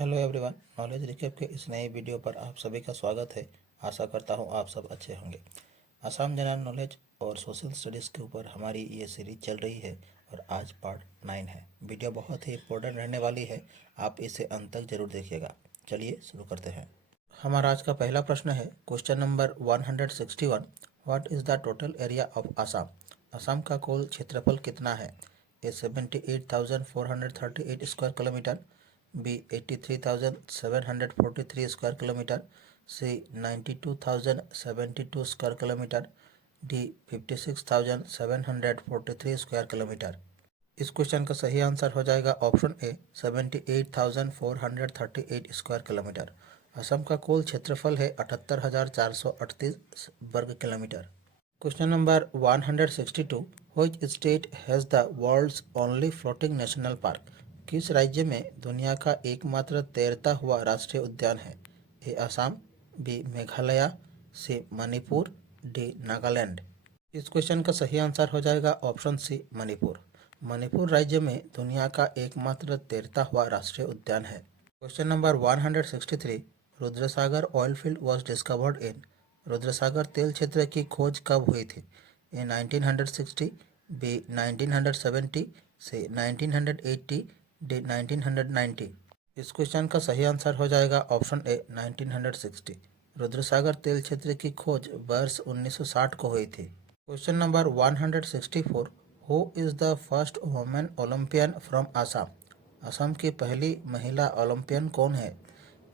Hello everyone, knowledge recap के इस नए वीडियो पर आप सभी का स्वागत है। आशा करता हूँ आप सब अच्छे होंगे। असम जनरल नॉलेज और सोशल स्टडीज़ के ऊपर हमारी ये सीरीज चल रही है और आज पार्ट 9 है। वीडियो बहुत ही इंपॉर्टेंट रहने वाली है, आप इसे अंत तक जरूर देखिएगा। चलिए शुरू करते हैं। हमारा आज का पहला प्रश्न है question number 161। What is the total area of Assam? Assam का कुल क्षेत्रफल कितना है? A 78,438 square kilometre, B 83,743 square kilometre, C 92,072 square kilometre, D 56,743 square kilometre. इस क्वेश्चन का सही आंसर हो जाएगा option A 78,438 square kilometre. Assam का कुल क्षेत्रफल है 78,438 वर्ग kilometre. Question number 162। Which state has the world's only floating national park? किस राज्य में दुनिया का एकमात्र तैरता हुआ राष्ट्रीय उद्यान है? ए असम, बी मेघालय, सी मणिपुर, डी नागालैंड। इस क्वेश्चन का सही आंसर हो जाएगा ऑप्शन सी मणिपुर। मणिपुर राज्य में दुनिया का एकमात्र तैरता हुआ राष्ट्रीय उद्यान है। Question number 163। Rudrasagar oil field was discovered in? Rudrasagar तेल क्षेत्र की खोज कब हुई थी? ए 1960, बी 1970, सी 1980, डी 1990। इस क्वेश्चन का सही आंसर हो जाएगा ऑप्शन ए 1960। रुद्रसागर तेल क्षेत्र की खोज वर्ष 1960 को हुई थी। Question number 164। Who is the first women Olympian from Assam? Assam की पहली महिला ओलंपियन कौन है?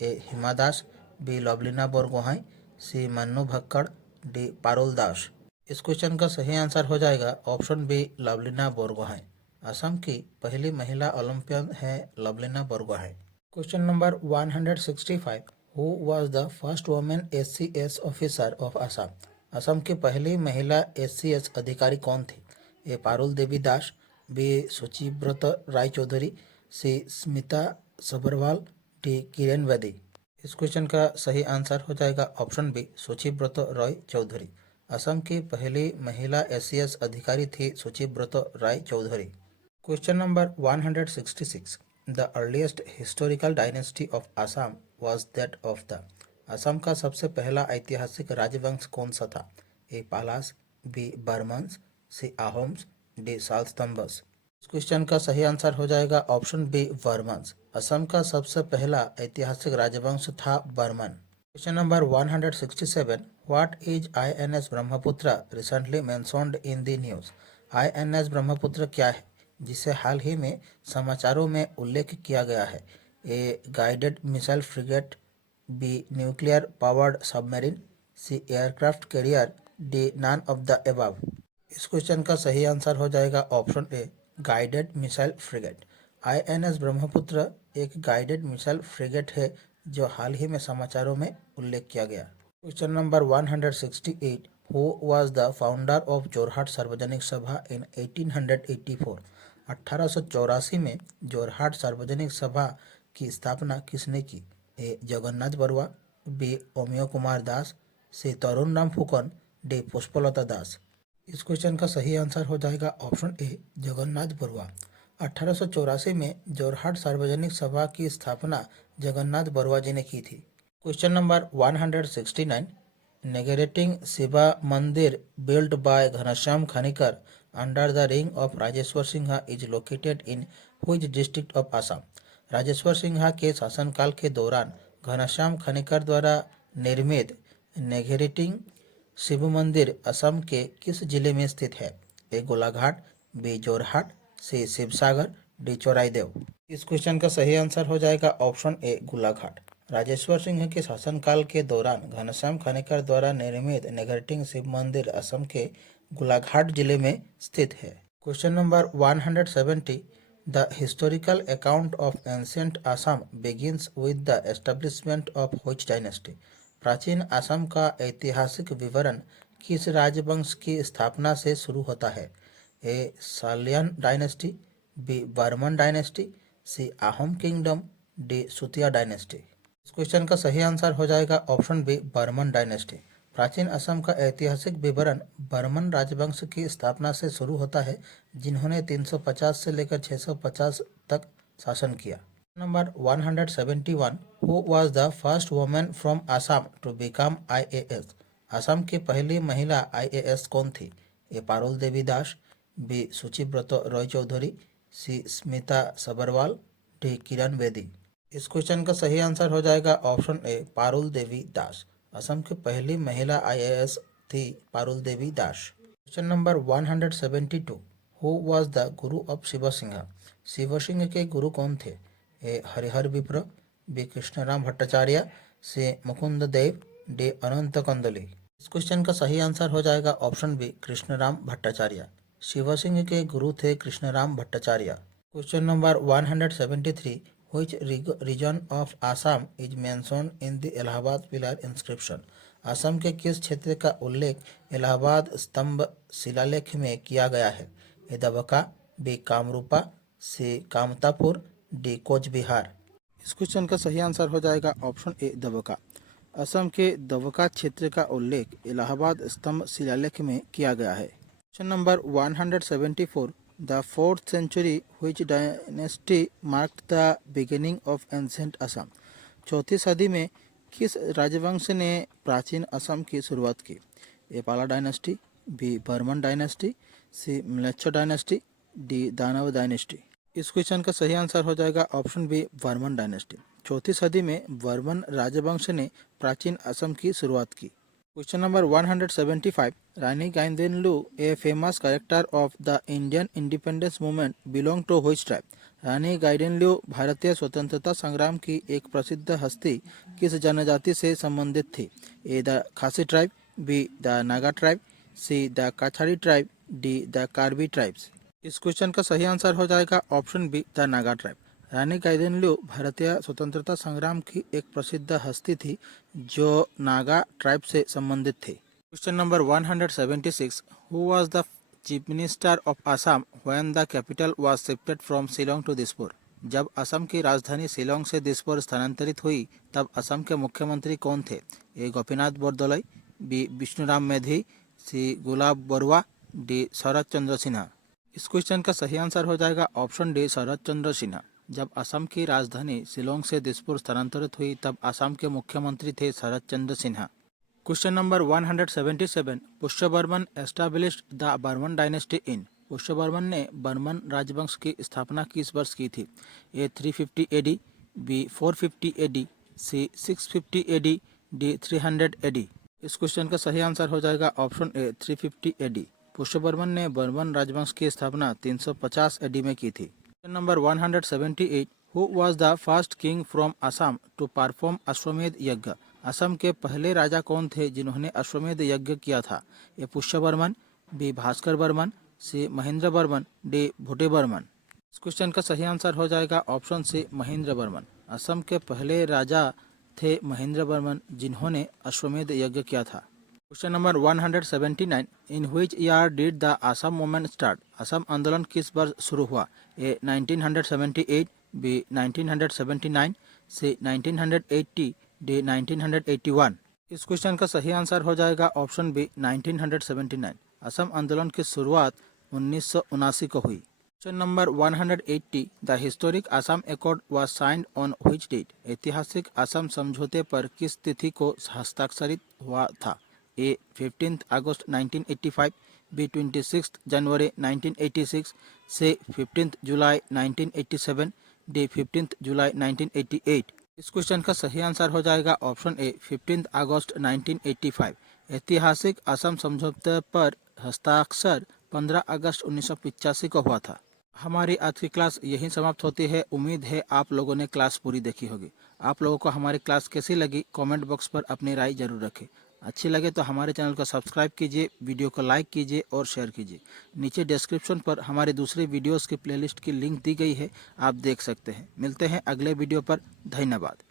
ए हिमा दास, बी लवलीना बोरगोहाई, सी मन्नू भक्कड़, डी पारुल दास। इस क्वेश्चन का सही आंसर हो जाएगा ऑप्शन बी लवलीना बोरगोहाई। असम की पहली महिला ओलंपियन है Lovlina Borgohain. Question number 165। Who was the first women SCS officer of Assam? Assam की पहली महिला SCS अधिकारी कौन थी? A Parul Devi Das, B Suchibrata Rai Choudhury, C Smita Sabharwal, D Kiran Bedi. इस क्वेश्चन का सही आंसर हो जाएगा ऑप्शन बी सुचिब्रत रॉय चौधरी। असम की पहली महिला SCS अधिकारी थी Suchibrata Rai Choudhury. Question number 166। The earliest historical dynasty of Assam was that of the? Assam का सबसे पहला ऐतिहासिक राजवंश कौन सा था? A Palas, B Varmans, C ahoms, D Salastambhas. इस क्वेश्चन का सही आंसर हो जाएगा ऑप्शन बी बर्मन्स। असम का सबसे पहला ऐतिहासिक राजवंश था Barman. Question number 167। What is INS Brahmaputra recently mentioned in the news? INS Brahmaputra क्या है जिसे हाल ही में समाचारों में उल्लेख किया गया है? A guided missile frigate, B nuclear powered submarine, C aircraft carrier, D none of the above. इस क्वेश्चन का सही आंसर हो जाएगा option A guided missile frigate. INS Brahmaputra एक गाइडेड मिसाइल फ्रिगेट है जो हाल ही में समाचारों में उल्लेख किया गया। Question number 168। Who was the founder of Jorhat सार्वजनिक सभा इन 1884? 1884 में जोरहाट सार्वजनिक सभा की स्थापना किसने की? ए जगन्नाथ बरुआ, बी ओमियो कुमार दास, सी तरुण राम फुकन, डी पुष्पलता दास। इस क्वेश्चन का सही आंसर हो जाएगा ऑप्शन ए जगन्नाथ बरुआ। 1884 में जोरहाट सार्वजनिक सभा की स्थापना जगन्नाथ बरुआ जी ने की थी। Question number 169। नेगेरेटिंग शिवा मंदिर built by Ghanshyam Khanikar under the ring of Rajeshwar Singh is located in which district of Assam? Rajeshwar Singh के शासनकाल के दौरान घनश्याम खनिकर द्वारा निर्मित नेगेरेटिंग शिव मंदिर असम के किस जिले में स्थित है? ए गोलाघाट, बी जोरहाट, सी शिवसागर, डी चोराईदेव। इस क्वेश्चन का सही आंसर हो जाएगा ऑप्शन ए गोलाघाट। राजेश्वर सिंह के शासनकाल के दौरान घनश्याम खनिकर द्वारा निर्मित नेगेरेटिंग शिव मंदिर असम के गोलाघाट जिले में स्थित है। Question number 170। The historical account of ancient Assam begins with the establishment of which dynasty? प्राचीन असम का ऐतिहासिक विवरण किस राजवंश की स्थापना से शुरू होता है? A Salian dynasty, B Varman dynasty, C Ahom kingdom, D Sutiya dynasty. इस क्वेश्चन का सही आंसर हो जाएगा ऑप्शन बी बर्मन डायनेस्टी। प्राचीन असम का ऐतिहासिक विवरण बर्मन राजवंश की स्थापना से शुरू होता है जिन्होंने 350 से लेकर 650 तक शासन किया। Number 171. Who was the first woman from Assam to become IAS? Assam की पहली महिला IAS कौन थी? A Parul Devi Das, B Suchibrata Roy Choudhury, C Smita Sabharwal, D Kiran Bedi. इस क्वेश्चन का सही आंसर हो जाएगा ऑप्शन ए पारुल देवी दास। असम की पहली महिला IAS थी Parul Devi Das. Question number 172. Who was the guru of Shiv Singh? Shiv Singh के गुरु कौन थे? A Harihar Vipra, B Krishnaram Bhattacharya, C Mukund Dev, D Anant Kandali. इस क्वेश्चन का सही आंसर हो जाएगा ऑप्शन बी कृष्णराम भट्टाचार्य। शिव सिंह के गुरु थे Krishnaram Bhattacharya. Question number 173. Which region of Assam is mentioned in the Allahabad pillar inscription? Assam के किस क्षेत्र का उल्लेख इलाहाबाद स्तंभ शिलालेख में किया गया है? ए दबका, बी कामरूपा, सी कामतापुर, डी कोच बिहार। इस क्वेश्चन का सही आंसर हो जाएगा ऑप्शन ए दबका। असम के दबका क्षेत्र का उल्लेख इलाहाबाद स्तंभ शिलालेख में किया गया है। Question number 174. The 4th century which dynasty marked the beginning of ancient Assam? चौथी सदी में किस राजवंश ने प्राचीन असम की शुरुआत की? ए पाला डायनेस्टी, बी बर्मन डायनेस्टी, सी म्लेच्छ डायनेस्टी, डी दानव डायनेस्टी। इस क्वेश्चन का सही आंसर हो जाएगा ऑप्शन बी बर्मन डायनेस्टी। चौथी सदी में बर्मन राजवंश ने प्राचीन असम की शुरुआत की। Question number 175. Rani Gaidinliu, A famous character of the Indian independence movement, belong to which tribe? Rani Gaidinliu भारतीय स्वतंत्रता संग्राम की एक प्रसिद्ध हस्ती किस जनजाति से संबंधित थी? A the Khasi tribe, B the Naga tribe, C the Kachari tribe, D the Karbi tribes. इस क्वेश्चन का सही आंसर हो जाएगा option B the Naga tribe. Rani Gaidinliu भारतीय स्वतंत्रता संग्राम की एक प्रसिद्ध हस्ती थी जो नागा ट्राइब से संबंधित थी। Question number 176. Who was the chief minister of Assam when the capital was shifted from Shillong to Dispur? जब असम की राजधानी शिलोंग से दिसपुर स्थानांतरित हुई तब असम के मुख्यमंत्री कौन थे? ए गोपीनाथ बोरदोलई, बी विष्णुराम मेधी, सी गुलाब बरुआ, डी शरद चंद्र सिन्हा। इस क्वेश्चन का सही आंसर हो जाएगा ऑप्शन डी शरद चंद्र सिन्हा। जब असम की राजधानी शिलोंग से दिसपुर स्थानांतरित हुई तब असम के मुख्यमंत्री थे Sharad Chandra Sinha. Question number 177. Pushyavarman established the Varman dynasty in? Pushyavarman ने बर्मन राजवंश की स्थापना किस वर्ष की थी? A 350 AD, B 450 AD, C 650 AD, D 300 AD। इस क्वेश्चन का सही आंसर हो जाएगा ऑप्शन ए 350 AD। पुष्यवर्मन ने बर्मन राजवंश की स्थापना 350 AD में की थी। Number 178. Who was the first king from Assam to perform Ashvamedha yajna? Assam के पहले राजा कौन थे जिन्होंने अश्वमेध यज्ञ किया था? ए पुष्यवर्मन, बी भास्कर वर्मन, सी महेंद्र वर्मन, डी भुटे वर्मन। इस क्वेश्चन का सही आंसर हो जाएगा ऑप्शन सी महेंद्र वर्मन। असम के पहले राजा थे महेंद्र वर्मन जिन्होंने अश्वमेध यज्ञ किया था। Question number 179. In which year did the Assam movement start? Assam आंदोलन किस वर्ष शुरू हुआ? ए 1978, बी 1979, सी 1980, डी 1981। इस क्वेश्चन का सही आंसर हो जाएगा ऑप्शन बी 1979। असम आंदोलन की शुरुआत 1979 को हुई। Question number 180. The historic Assam accord was signed on which date? ऐतिहासिक असम समझौते पर किस तिथि को हस्ताक्षरित हुआ था? ए 15 अगस्त 1985, बी 26 जनवरी 1986, से 15 जुलाई 1987, डी 15 जुलाई 1988। इस क्वेश्चन का सही आंसर हो जाएगा ऑप्शन ए 15 अगस्त 1985। ऐतिहासिक असम समझौते पर हस्ताक्षर 15 अगस्त 1985 को हुआ था। हमारी आज की क्लास यहीं समाप्त होती है। उम्मीद है आप लोगों ने क्लास पूरी देखी होगी। आप लोगों को हमारी क्लास कैसी लगी कमेंट बॉक्स पर अपनी राय जरूर रखें। अच्छी लगे तो हमारे चैनल को सब्सक्राइब कीजिए, वीडियो को लाइक कीजिए और शेयर कीजिए। नीचे डिस्क्रिप्शन पर हमारे दूसरे वीडियोस की प्लेलिस्ट की लिंक दी गई है, आप देख सकते हैं। मिलते हैं अगले वीडियो पर। धन्यवाद।